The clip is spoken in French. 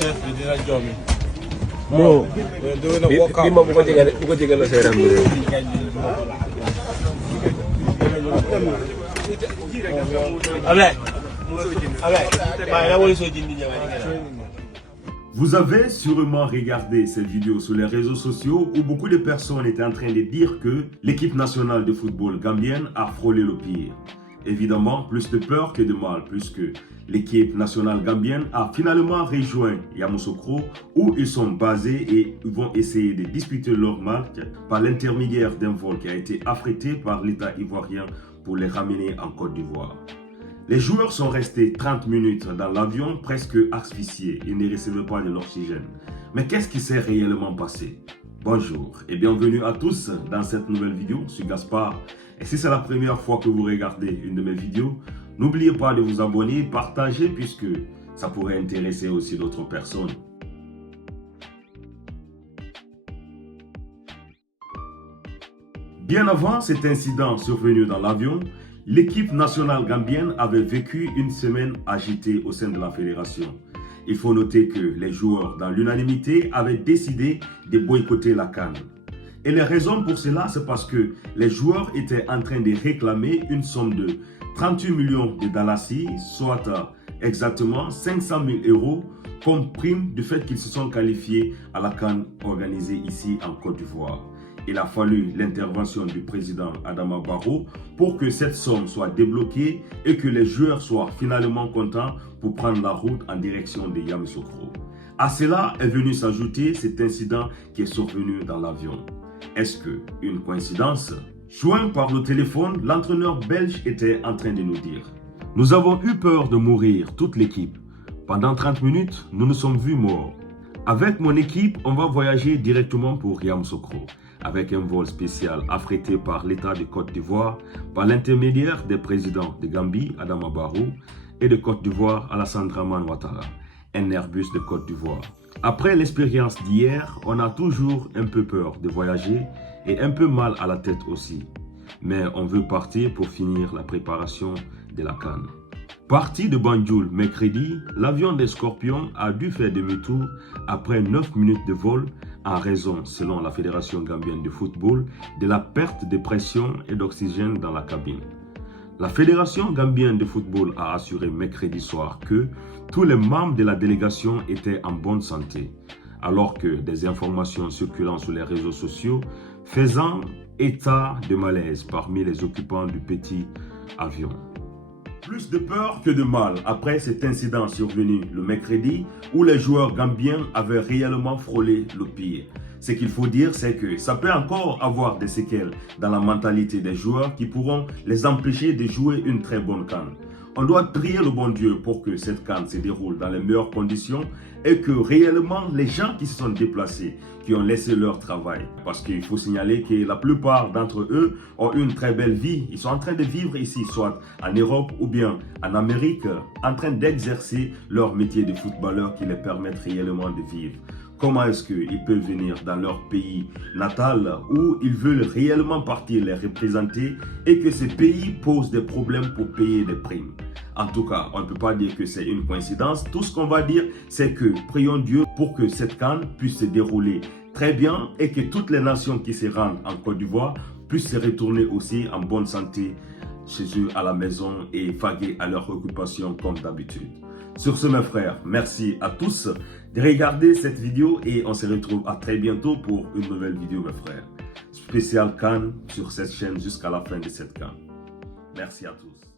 chef bi dina jommi. Non. Bi moom bu ko jege la sa yaram bi rek. Vous avez sûrement regardé cette vidéo sur les réseaux sociaux où beaucoup de personnes étaient en train de dire que l'équipe nationale de football gambienne a frôlé le pire. Évidemment, plus de peur que de mal, puisque l'équipe nationale gambienne a finalement rejoint Yamoussoukro où ils sont basés et vont essayer de disputer leur match par l'intermédiaire d'un vol qui a été affrété par l'État ivoirien pour les ramener en Côte d'Ivoire. Les joueurs sont restés 30 minutes dans l'avion presque asphyxiés, ils ne recevaient pas de l'oxygène. Mais qu'est-ce qui s'est réellement passé? Bonjour et bienvenue à tous dans cette nouvelle vidéo, je suis Gaspard. Et si c'est la première fois que vous regardez une de mes vidéos, n'oubliez pas de vous abonner, partager puisque ça pourrait intéresser aussi d'autres personnes. Bien avant cet incident survenu dans l'avion, l'équipe nationale gambienne avait vécu une semaine agitée au sein de la fédération. Il faut noter que les joueurs, dans l'unanimité, avaient décidé de boycotter la CAN. Et les raisons pour cela, c'est parce que les joueurs étaient en train de réclamer une somme de 38 millions de dalasi, soit exactement 500 000 € comme prime du fait qu'ils se sont qualifiés à la CAN organisée ici en Côte d'Ivoire. Il a fallu l'intervention du président Adama Barrow pour que cette somme soit débloquée et que les joueurs soient finalement contents pour prendre la route en direction de Yamoussoukro. À cela est venu s'ajouter cet incident qui est survenu dans l'avion. Est-ce une coïncidence? Joint par le téléphone, l'entraîneur belge était en train de nous dire: nous avons eu peur de mourir, toute l'équipe. Pendant 30 minutes, nous nous sommes vus morts. Avec mon équipe, on va voyager directement pour Yamoussoukro, avec un vol spécial affrété par l'État de Côte d'Ivoire par l'intermédiaire des présidents de Gambie, Adama Barrow, et de Côte d'Ivoire, Alassane Dramane Ouattara, un Airbus de Côte d'Ivoire. Après l'expérience d'hier, on a toujours un peu peur de voyager et un peu mal à la tête aussi. Mais on veut partir pour finir la préparation de la CAN. Parti de Banjul mercredi, l'avion des Scorpions a dû faire demi-tour après 9 minutes de vol en raison, selon la Fédération gambienne de football, de la perte de pression et d'oxygène dans la cabine. La Fédération gambienne de football a assuré mercredi soir que tous les membres de la délégation étaient en bonne santé, alors que des informations circulant sur les réseaux sociaux faisant état de malaise parmi les occupants du petit avion. Plus de peur que de mal après cet incident survenu le mercredi où les joueurs gambiens avaient réellement frôlé le pire. Ce qu'il faut dire, c'est que ça peut encore avoir des séquelles dans la mentalité des joueurs qui pourront les empêcher de jouer une très bonne CAN. On doit prier le bon Dieu pour que cette CAN se déroule dans les meilleures conditions et que réellement les gens qui se sont déplacés, qui ont laissé leur travail, parce qu'il faut signaler que la plupart d'entre eux ont une très belle vie. Ils sont en train de vivre ici, soit en Europe ou bien en Amérique, en train d'exercer leur métier de footballeur qui les permettent réellement de vivre. Comment est-ce qu'ils peuvent venir dans leur pays natal où ils veulent réellement partir les représenter et que ces pays posent des problèmes pour payer des primes? En tout cas, on ne peut pas dire que c'est une coïncidence. Tout ce qu'on va dire, c'est que prions Dieu pour que cette CAN puisse se dérouler très bien et que toutes les nations qui se rendent en Côte d'Ivoire puissent se retourner aussi en bonne santé chez eux à la maison et vaguer à leur occupation comme d'habitude. Sur ce, mes frères, merci à tous de regarder cette vidéo et on se retrouve à très bientôt pour une nouvelle vidéo, mes frères. Spécial CAN sur cette chaîne jusqu'à la fin de cette CAN. Merci à tous.